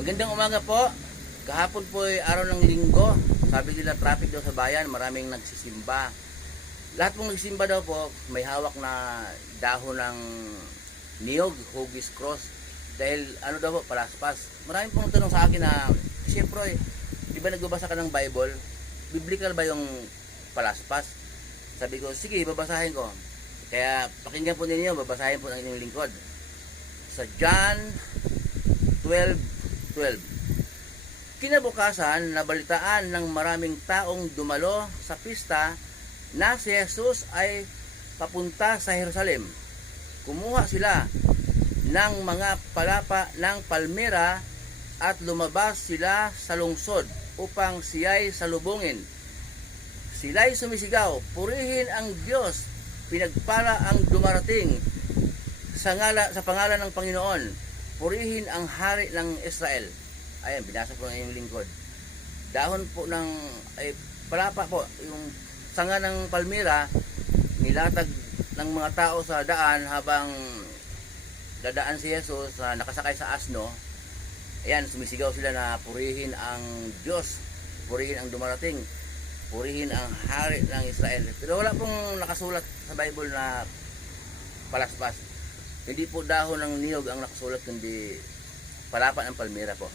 Magandang umaga po. Kahapon po ay araw ng linggo. Sabi nila traffic daw sa bayan, maraming nagsisimba. Lahat pong nagsimba daw po, may hawak na dahon ng niyog, hugis cross. Dahil ano daw po, palaspas. Maraming pong tanong sa akin na, siyempre, di ba nagbabasa ka ng Bible? Biblical ba yung palaspas? Sabi ko, sige, babasahin ko. Kaya pakinggan po ninyo, babasahin po ng inyong lingkod. Sa John 12:12. Kinabukasan, nabalitaan ng maraming taong dumalo sa pista na si Jesus ay papunta sa Jerusalem. Kumuha sila ng mga palapa ng palmera at lumabas sila sa lungsod upang siya'y salubungin. Sila'y sumisigaw, "Purihin ang Diyos, pinagpala ang dumarating sa pangalan ng Panginoon. Purihin ang hari ng Israel." Ayan, binasa po ng inyong lingkod. Dahon po ng, palapa po, yung sanga ng palmira, nilatag ng mga tao sa daan habang dadaan si Jesus na nakasakay sa asno. Ayan, sumisigaw sila na purihin ang Diyos, purihin ang dumarating, purihin ang hari ng Israel. Pero wala pong nakasulat sa Bible na palaspas. Hindi po dahon ng niyog ang nakasulat, kundi palapa ng palmira po.